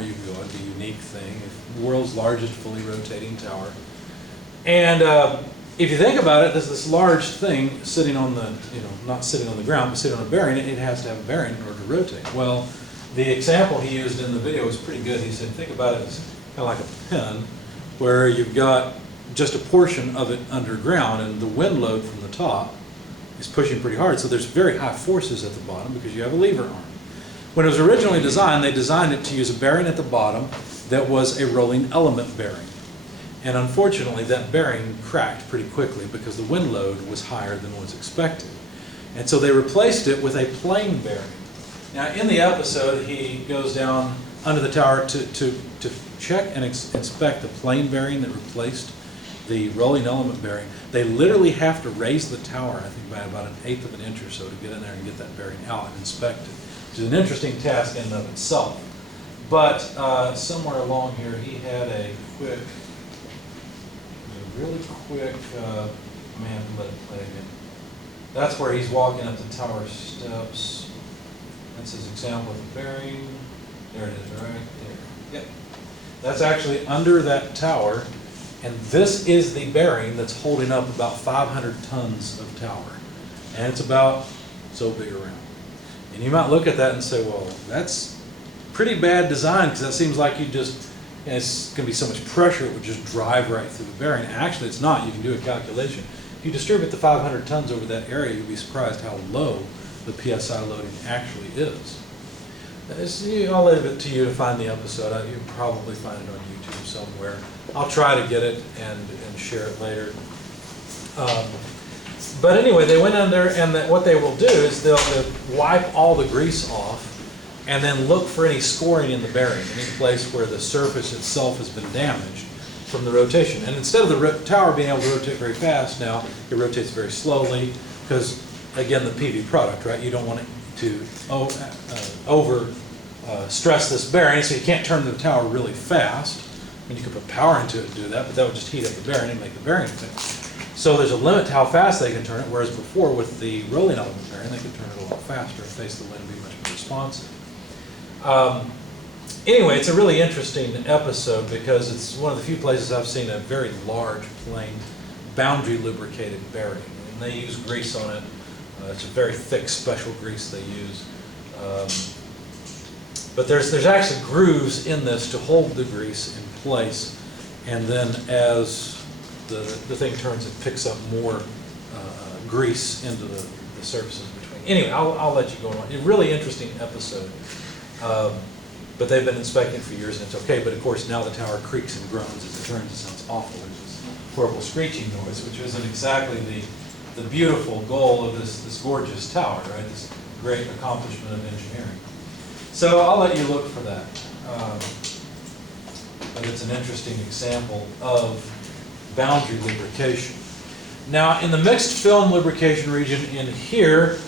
tower. You can go, it's a unique thing. It's the world's largest fully rotating tower. And if you think about it, there's this large thing sitting on the, not sitting on the ground, but sitting on a bearing. It has to have a bearing in order to rotate. Well, the example he used in the video was pretty good. He said, think about it as kind of like a pen, where you've got just a portion of it underground, and the wind load from the top is pushing pretty hard. So there's very high forces at the bottom because you have a lever arm. When it was originally designed, they designed it to use a bearing at the bottom that was a rolling element bearing. And unfortunately, that bearing cracked pretty quickly because the wind load was higher than was expected. And so they replaced it with a plain bearing. Now, in the episode, he goes down under the tower to check and inspect the plain bearing that replaced the rolling element bearing. They literally have to raise the tower, I think, by about 1/8 of an inch or so to get in there and get that bearing out and inspect it, which is an interesting task in and of itself. But somewhere along here, he had a really quick, man, let it play again. That's where he's walking up the tower steps. That's his example of the bearing. There it is, right there. Yep. That's actually under that tower, and this is the bearing that's holding up about 500 tons of tower. And it's about so big around. And you might look at that and say, well, that's pretty bad design, because that seems like you just, it's going to be so much pressure it would just drive right through the bearing. Actually, it's not. You can do a calculation. If you distribute the 500 tons over that area, you'll be surprised how low the PSI loading actually is. I'll leave it to you to find the episode. You can probably find it on YouTube somewhere. I'll try to get it and share it later. But anyway, they went in there, and what they will do is they'll wipe all the grease off and then look for any scoring in the bearing, any place where the surface itself has been damaged from the rotation. And instead of the tower being able to rotate very fast now, it rotates very slowly because, again, the PV product, right? You don't want it to over stress this bearing, so you can't turn the tower really fast. I mean, you could put power into it and do that, but that would just heat up the bearing and make the bearing fit. So there's a limit to how fast they can turn it, whereas before with the rolling element bearing, they could turn it a lot faster and face the wind and be much more responsive. Anyway, it's a really interesting episode because it's one of the few places I've seen a very large, plain, boundary lubricated bearing. And they use grease on it. It's a very thick, special grease they use. But there's actually grooves in this to hold the grease in place, and then as the thing turns, it picks up more grease into the surfaces between. Anyway, I'll let you go on. A really interesting episode. But they've been inspecting for years and it's okay. But of course now the tower creaks and groans as it turns. It sounds awful. There's this horrible screeching noise, which isn't exactly the beautiful goal of this gorgeous tower, right? This great accomplishment of engineering. So I'll let you look for that. But it's an interesting example of boundary lubrication. Now in the mixed film lubrication region in here,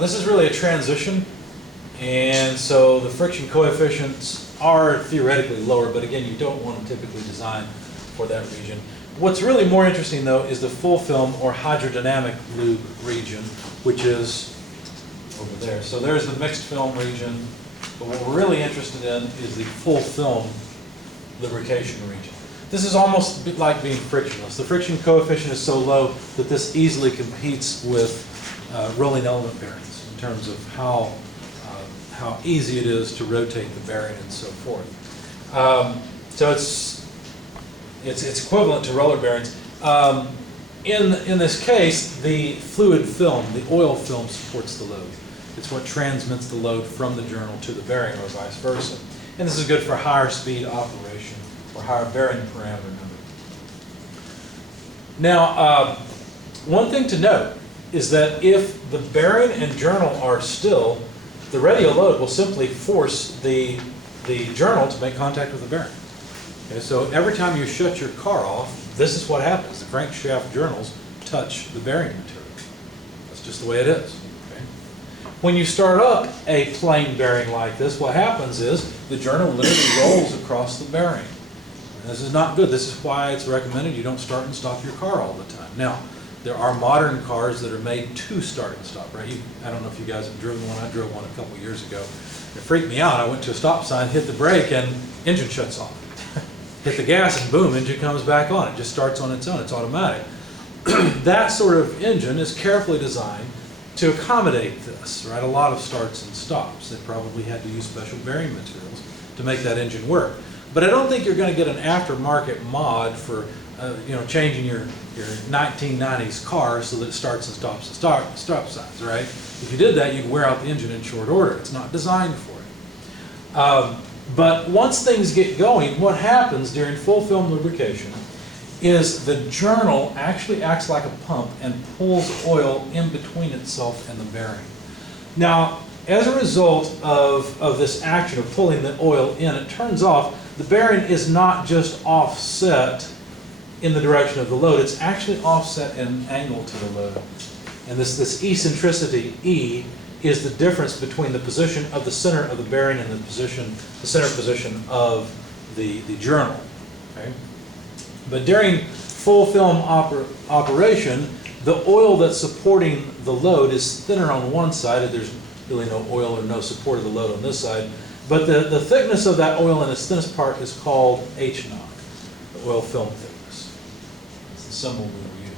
this is really a transition. And so the friction coefficients are theoretically lower, but again, you don't want to typically design for that region. What's really more interesting, though, is the full film or hydrodynamic lube region, which is over there. So there's the mixed film region, but what we're really interested in is the full film lubrication region. This is almost like being frictionless. The friction coefficient is so low that this easily competes with rolling element bearings in terms of how easy it is to rotate the bearing and so forth. So it's equivalent to roller bearings. In this case, the fluid film, the oil film, supports the load. It's what transmits the load from the journal to the bearing or vice versa. And this is good for higher speed operation or higher bearing parameter number. Now, one thing to note is that if the bearing and journal are still, the radial load will simply force the journal to make contact with the bearing. Okay, so every time you shut your car off, this is what happens. The crankshaft journals touch the bearing material. That's just the way it is. Okay? When you start up a plain bearing like this, what happens is the journal literally rolls across the bearing. And this is not good. This is why it's recommended you don't start and stop your car all the time. Now, There are modern cars that are made to start and stop, right? I don't know if you guys have driven one. I drove one a couple of years ago. It freaked me out. I went to a stop sign, hit the brake, and engine shuts off. Hit the gas, and boom, engine comes back on. It just starts on its own. It's automatic. That sort of engine is carefully designed to accommodate this, right? A lot of starts and stops. They probably had to use special bearing materials to make that engine work. But I don't think you're going to get an aftermarket mod for changing your 1990s car so that it starts and stops at stop signs, right? If you did that, you'd wear out the engine in short order. It's not designed for it. But once things get going, what happens during full film lubrication is the journal actually acts like a pump and pulls oil in between itself and the bearing. Now, as a result of this action of pulling the oil in, it turns off, the bearing is not just offset in the direction of the load, it's actually offset at an angle to the load. And this eccentricity, E, is the difference between the position of the center of the bearing and the center position of the journal. Okay? But during full film operation, the oil that's supporting the load is thinner on one side, and there's really no oil or no support of the load on this side. But the thickness of that oil in its thinnest part is called H knock, the oil film thickness. It's the symbol we use.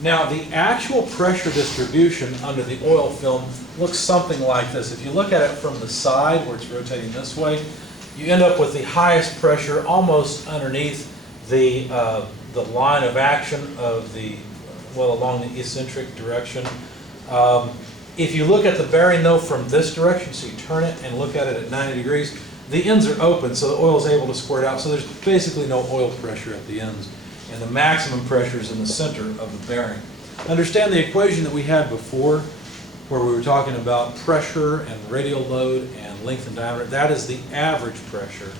Now, the actual pressure distribution under the oil film looks something like this. If you look at it from the side, where it's rotating this way, you end up with the highest pressure almost underneath the line of action of along the eccentric direction. If you look at the bearing though from this direction, so you turn it and look at it at 90 degrees, the ends are open, so the oil is able to squirt out. So there's basically no oil pressure at the ends, and the maximum pressure is in the center of the bearing. Understand the equation that we had before, where we were talking about pressure and radial load and length and diameter. That is the average pressure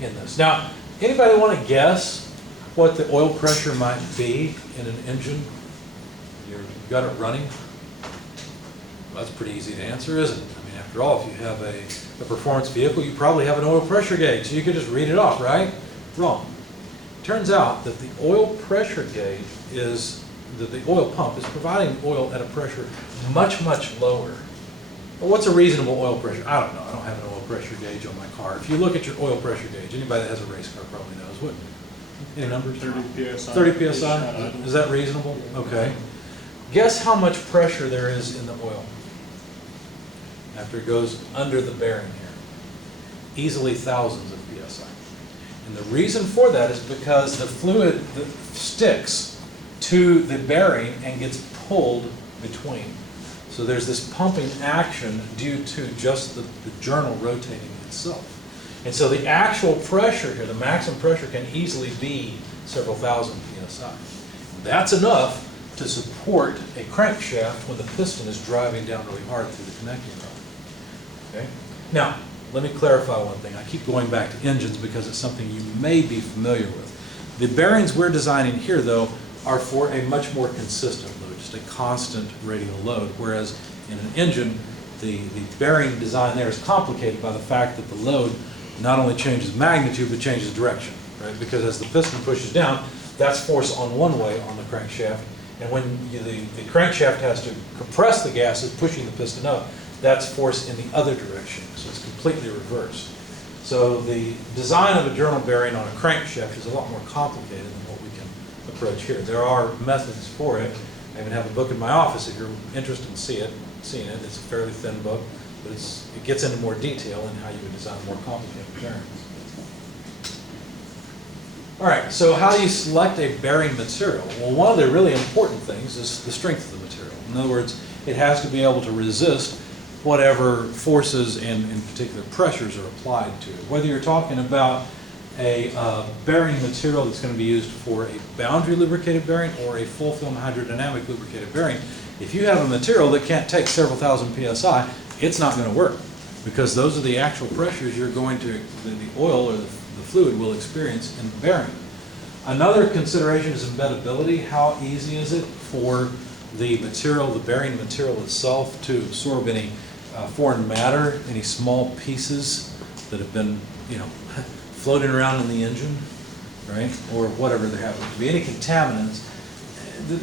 in this. Now, anybody want to guess what the oil pressure might be in an engine? You've got it running? Well, that's pretty easy to answer, isn't it? I mean, after all, if you have a performance vehicle, you probably have an oil pressure gauge, so you could just read it off, right? Wrong. Turns out that the oil pressure gauge is that the oil pump is providing oil at a pressure much, much lower. Well, what's a reasonable oil pressure? I don't know. I don't have an oil pressure gauge on my car. If you look at your oil pressure gauge, anybody that has a race car probably knows. What? Any numbers? 30 psi. 30 psi? Is that reasonable? Okay. Guess how much pressure there is in the oil after it goes under the bearing here? Easily thousands of psi. And the reason for that is because the fluid sticks to the bearing and gets pulled between. So there's this pumping action due to just the journal rotating itself. And so the actual pressure here, the maximum pressure, can easily be several thousand psi. That's enough to support a crankshaft when the piston is driving down really hard through the connecting rod. Okay? Now, let me clarify one thing. I keep going back to engines because it's something you may be familiar with. The bearings we're designing here, though, are for a much more consistent load, just a constant radial load, whereas in an engine, the bearing design there is complicated by the fact that the load not only changes magnitude, but changes direction, right? Because as the piston pushes down, that's force on one way on the crankshaft, and when the crankshaft has to compress the gases, pushing the piston up, that's force in the other direction, so it's completely reversed. So the design of a journal bearing on a crankshaft is a lot more complicated than what we can approach here. There are methods for it. I even have a book in my office if you're interested in seeing it. It's a fairly thin book, but it gets into more detail in how you would design more complicated bearings. All right, so how do you select a bearing material? Well, one of the really important things is the strength of the material. In other words, it has to be able to resist whatever forces and in particular pressures are applied to it. Whether you're talking about a bearing material that's going to be used for a boundary lubricated bearing or a full film hydrodynamic lubricated bearing, if you have a material that can't take several thousand psi, it's not going to work, because those are the actual pressures you're going to, the oil or the fluid will experience in the bearing. Another consideration is embeddability. How easy is it for the material, the bearing material itself, to absorb any foreign matter, any small pieces that have been, floating around in the engine, right? Or whatever there happens to be, any contaminants.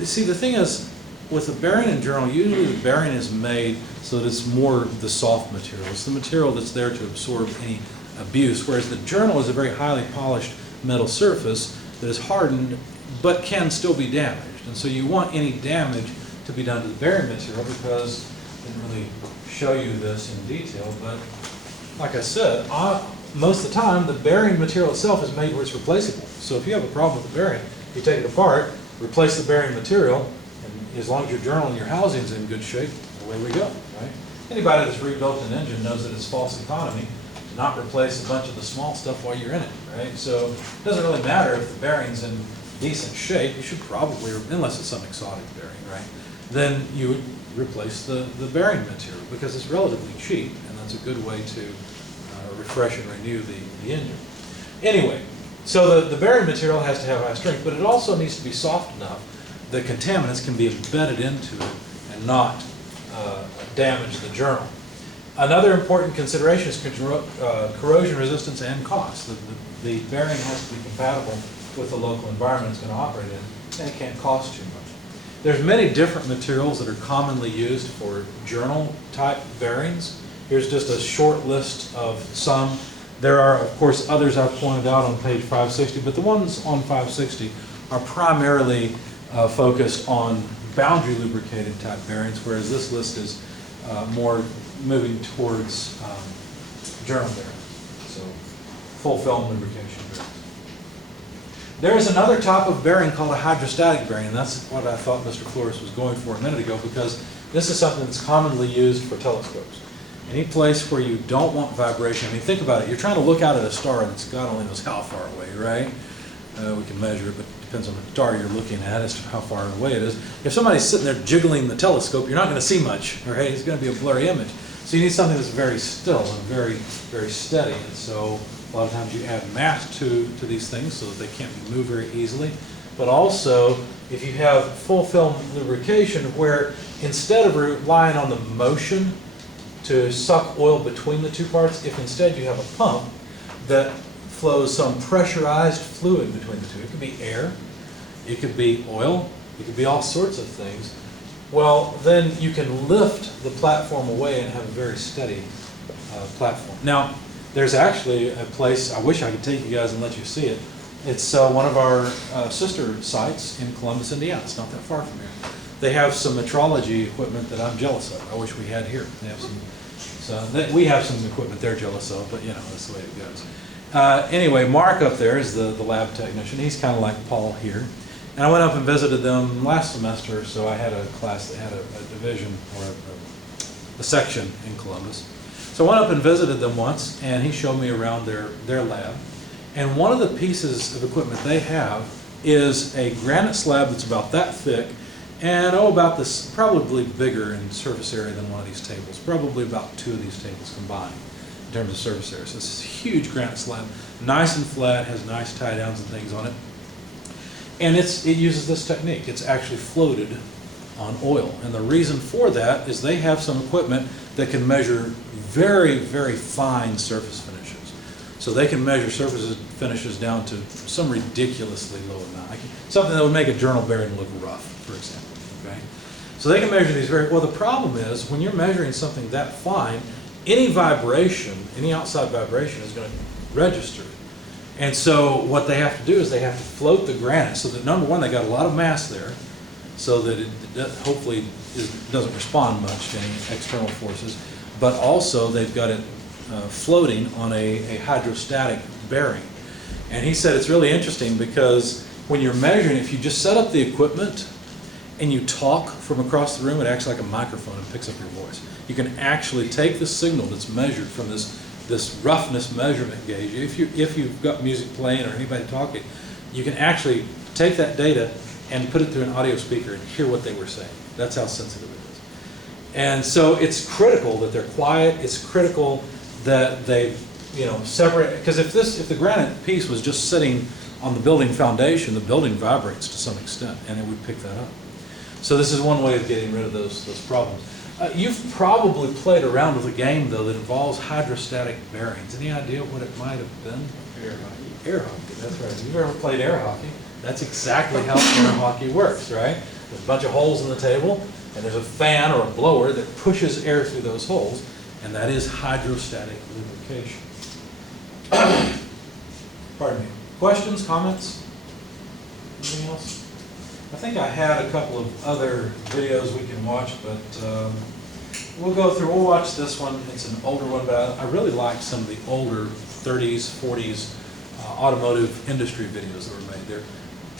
see, the thing is, with the bearing in journal, usually the bearing is made so that it's more the soft material. It's the material that's there to absorb any abuse, whereas the journal is a very highly polished metal surface that is hardened but can still be damaged. And so you want any damage to be done to the bearing material, because I didn't really show you this in detail, but like I said, most of the time the bearing material itself is made where it's replaceable. So if you have a problem with the bearing, you take it apart, replace the bearing material, and as long as your journal and your housing is in good shape, away we go, right? Anybody that's rebuilt an engine knows that it's false economy to not replace a bunch of the small stuff while you're in it, right? So it doesn't really matter if the bearing's in decent shape. You should probably, unless it's some exotic bearing, right? Then you would replace the bearing material, because it's relatively cheap, and that's a good way to refresh and renew the engine. Anyway, so the bearing material has to have high strength, but it also needs to be soft enough that contaminants can be embedded into it and not damage the journal. Another important consideration is corrosion resistance and cost. The bearing has to be compatible with the local environment it's going to operate in, and it can't cost too much. There's many different materials that are commonly used for journal type bearings. Here's just a short list of some. There are, of course, others I've pointed out on page 560, but the ones on 560 are primarily focused on boundary lubricated type bearings, whereas this list is more moving towards journal bearings, so full film lubrication bearings. There is another type of bearing called a hydrostatic bearing, and that's what I thought Mr. Flores was going for a minute ago, because this is something that's commonly used for telescopes. Any place where you don't want vibration, I mean, think about it. You're trying to look out at a star and God only knows how far away, right? We can measure it, but it depends on the star you're looking at as to how far away it is. If somebody's sitting there jiggling the telescope, you're not going to see much, right? It's going to be a blurry image. So you need something that's very still and very, very steady. And so a lot of times you add mass to these things so that they can't be moved very easily. But also, if you have full film lubrication where instead of relying on the motion to suck oil between the two parts, if instead you have a pump that flows some pressurized fluid between the two, it could be air, it could be oil, it could be all sorts of things, well, then you can lift the platform away and have a very steady platform. Now, there's actually a place, I wish I could take you guys and let you see it. It's one of our sister sites in Columbus, Indiana. It's not that far from here. They have some metrology equipment that I'm jealous of. I wish we had here. They have we have some equipment they're jealous of, but you know, that's the way it goes. Anyway, Mark up there is the lab technician. He's kind of like Paul here. And I went up and visited them last semester, so I had a class that had a division or a section in Columbus. So I went up and visited them once, and he showed me around their lab. And one of the pieces of equipment they have is a granite slab that's about that thick, and about this, probably bigger in surface area than one of these tables, probably about 2 of these tables combined in terms of surface area. So it's this huge granite slab, nice and flat, has nice tie downs and things on it. And it uses this technique. It's actually floated on oil. And the reason for that is they have some equipment that can measure very, very fine surface finishes. So they can measure surface finishes down to some ridiculously low amount. Something that would make a journal bearing look rough, for example. Okay? So they can measure these very well. The problem is when you're measuring something that fine, any vibration, any outside vibration is going to register. And so what they have to do is they have to float the granite so that, number one, they got a lot of mass there so that it hopefully doesn't respond much to any external forces, but also they've got it floating on a hydrostatic bearing. And he said it's really interesting because when you're measuring, if you just set up the equipment and you talk from across the room, it acts like a microphone and picks up your voice. You can actually take the signal that's measured from this roughness measurement gauge. If you've got music playing or anybody talking, you can actually take that data and put it through an audio speaker and hear what they were saying. That's how sensitive it is. And so it's critical that they're quiet. It's critical that they, separate. Because if the granite piece was just sitting on the building foundation, the building vibrates to some extent, and it would pick that up. So this is one way of getting rid of those problems. You've probably played around with a game, though, that involves hydrostatic bearings. Any idea what it might have been? Air hockey. Air hockey, that's right. If you've ever played air hockey, that's exactly how air hockey works, right? There's a bunch of holes in the table, and there's a fan or a blower that pushes air through those holes, and that is hydrostatic lubrication. Pardon me. Questions, comments? Anything else? I think I had a couple of other videos we can watch, but we'll watch this one. It's an older one, but I really like some of the older 30s, 40s automotive industry videos that were made.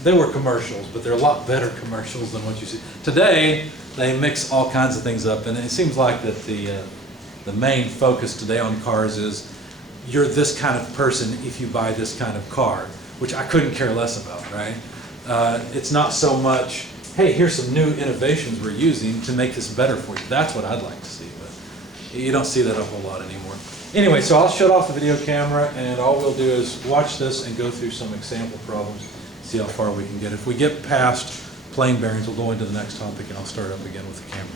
They were commercials, but they're a lot better commercials than what you see. Today, they mix all kinds of things up, and it seems like that the main focus today on cars is you're this kind of person if you buy this kind of car, which I couldn't care less about, right? It's not so much, hey, here's some new innovations we're using to make this better for you. That's what I'd like to see, but you don't see that a whole lot anymore. Anyway, so I'll shut off the video camera, and all we'll do is watch this and go through some example problems, see how far we can get. If we get past plain bearings, we'll go into the next topic, and I'll start up again with the camera.